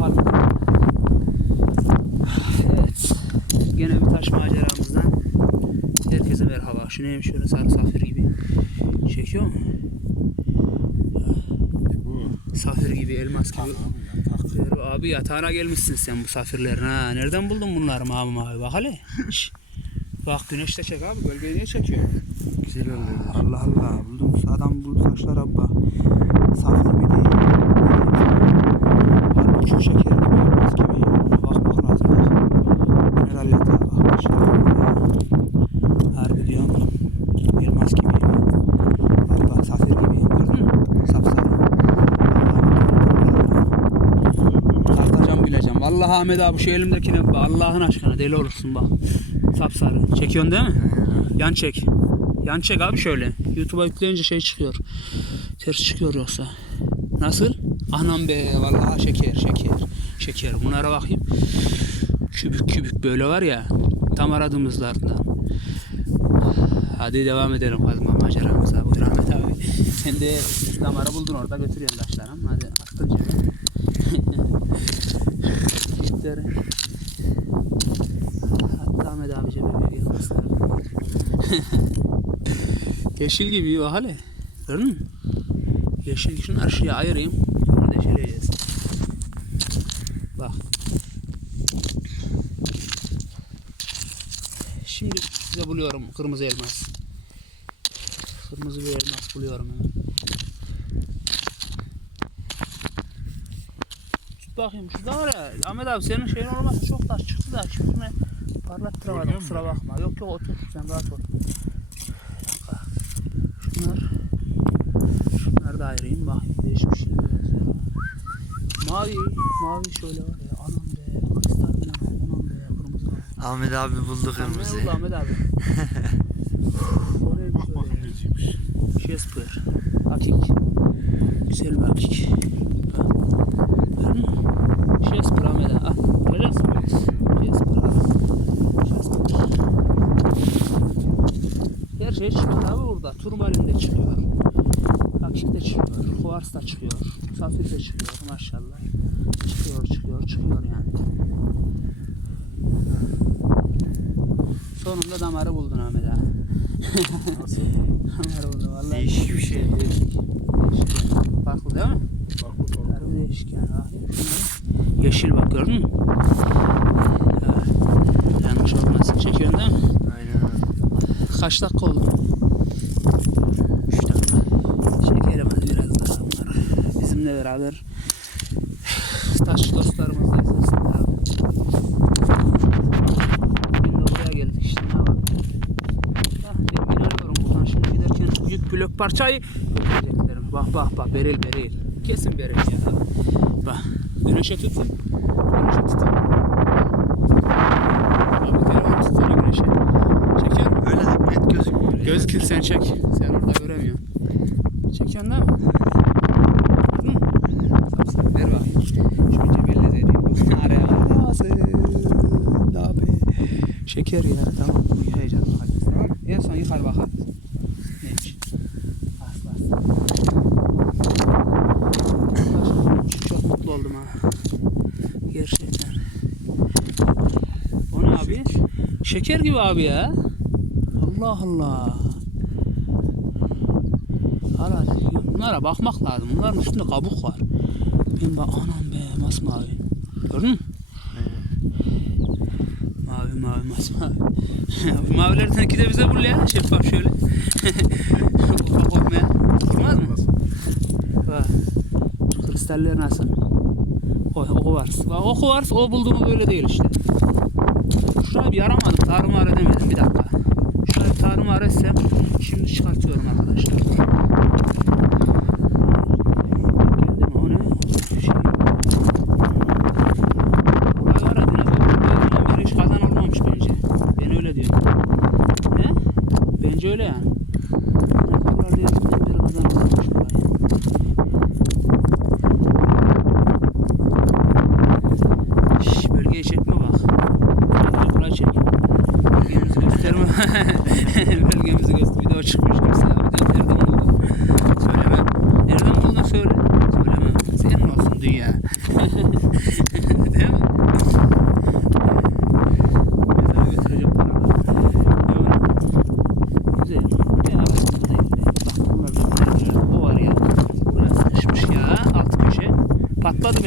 bakalım. Evet. Gene bir taş maceramızdan herkese merhaba. Şu neymiş şöyle sarı safir gibi. Çekiyor mu? Bu. Safir gibi, elmas gibi. Abi ya tak. Ferru abi yatağına gelmişsin sen bu safirlerin ha. Nereden buldun bunları mavi mavi? Bak hele. Bak güneşte çek abi. Gölgeyi niye çekiyor? Güzel oldu. Allah Allah. Buldum. Adam buldu taşlara bak. Safir mi değil? Harbi çok şeker gibi. Elmas gibi. Bakmak lazım. Bak. Mineral yatağı bak. Maşallah. Harbi diyorum. Elmas gibi. Bak bak safir gibi. Gördün mü? Sapsarı. Tartacağım bileceğim. Vallahi Ahmet abi şu elimdekine bak. Allah'ın aşkına deli olursun bak. Sapsarı. Çekiyorsun değil mi? Yan çek. Yan çek abi şöyle. YouTube'a yükleyince şey çıkıyor. Ters çıkıyor yoksa. Nasıl? Anam be vallahi şeker şeker. Şeker. Bunlara bakayım. Kübük kübük böyle var ya. Tam aradığımızlardan. Hadi devam edelim kazma maceramıza. Buyur Ahmet abi. Sen de damarı buldun orada götürüyorsun taşlarım. Hadi attın cebine. Cidden. Hatta Ahmet abi cebe yer gösterdi. Yeşil gibi bak hele. Gördün mü? Yeşil şunu aşağıya ayırayım. Sonra deşeleyeceğiz. Bak. Şimdi size buluyorum kırmızı elmas. Kırmızı bir elmas buluyorum hemen. Bakayım şurada var ya Ahmet abi senin şeyin olmasa çok taş çıktı da çiftime parlattıramadım kusura bakma. Yok yok otur sen rahat ol. Şunlar Şunları da ayırayım bakayım değişik bir şey benziyor. Mavi, mavi şöyle var ya anam be kristal falan anam be kırmızı. Ahmet abi buldu kırmızıyı. Ahmet abi? Oraya bir şöyle. neciymiş. Jasper. Akik. Güzel bir akik. Bak. Gördün mü? Jasper Ahmet abi. Ah, görüyor musun? Jasper abi. Jasper. Her şey çıkıyor abi burada. Turmalin de çıkıyor. Akik de çıkıyor. Kuvars da çıkıyor. Safir de çıkıyor maşallah. Çıkıyor çıkıyor çıkıyor yani. Sonunda damarı buldun Ahmet abi. Nasıl? damarı buldun vallahi. Değişik bir şey. Değişik. Farklı değil mi? Bu bak. Harbi değişik yani. Bakayım şunlara. Yeşil bak gördün mü? Yanlış olmasın. Çekiyorsun değil mi? Aynen. Kaç dakika oldu? 3 dakika. Çekelim hadi biraz daha bunları. Bizimle beraber taş dostlarımız da izlesinler abi. Bugün de buraya geldik işte ne var? Ya ben inanıyorum buradan şimdi giderken büyük blok parçayı götüreceklerim. Bak bak bak beril beril. Kesin beril ya. Bak güneşe tutun. Güneşe tutun. Abi telefon tutsana güneşe. Musun? Öyle de net gözükmüyor. Gözükür sen çek. Sen orada göremiyorsun. Çekiyorsun değil mi? Gördün mü? Sapsarı ver bakayım. Şöyle belli edeyim. Araya arası. Ne yapayım? Şeker ya. Tamam. Yıkayacağız. Hadi. En son yıkar bakalım. Neymiş? Asla. Çok mutlu oldum ha. Gerçekten. O ne abi? Şeker gibi abi ya. Allah Allah. Hala bunlara bakmak lazım. Bunların üstünde kabuk var. Ben bak anam be masmavi. Gördün mü? Mavi mavi masmavi. Bu mavilerden iki de bize bul ya. Şeffaf şöyle. Ufak olmaya. Olmaz mı? Bak. Kristaller nasıl? O, o var. Bak, o var. O bulduğumu böyle değil işte. Şurayı bir yaramadım. Tarumar edemedim. Bir dakika. Şurayı tarumar etsem şimdi çıkartıyorum arkadaşlar. Geldi mi? O ne? Bir şey. Buralara dinozor bölümünden beri hiç kazan olmamış bence. Ben öyle diyorum. Ne? Bence öyle yani. Dinozorlar devletinden beri kazan olmamış burayı. Şş, bölgeyi çekme bak. Bölgeyi buraya çek. Bölgemizi gösterme. Bölgemizi göster. Bir de o çıkmış kimse. Bir de nereden?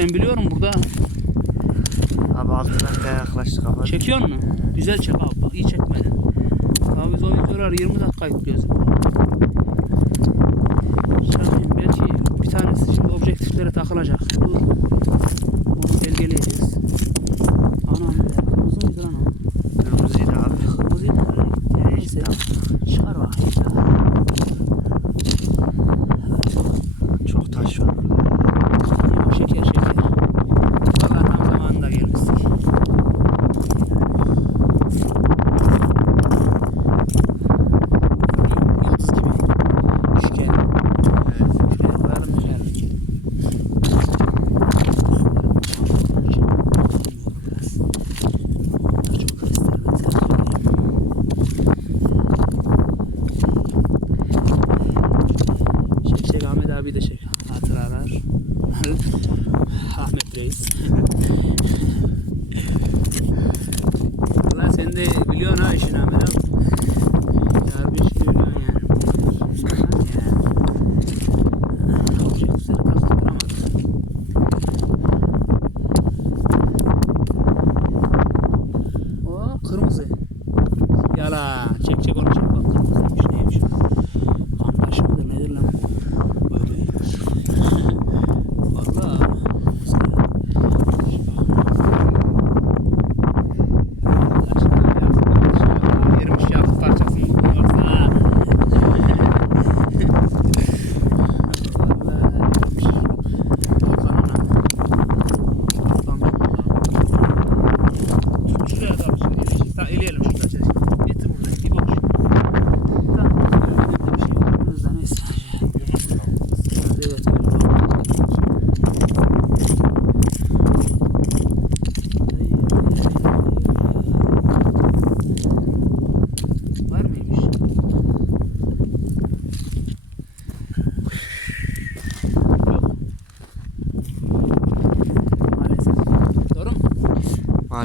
ben biliyorum burada. Abi altına kaya yaklaştık abi. Çekiyor mu? Güzel çek abi bak iyi çekmedi. Abi biz o videoları 20 dakika yüklüyoruz. Şahin belki bir tanesi şimdi objektiflere takılacak. Dur. Onu belgeleyeceğiz.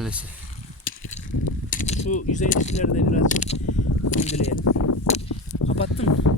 Maalesef. Şu yüzeydekileri de birazcık kundeleyelim. Kapattın mı?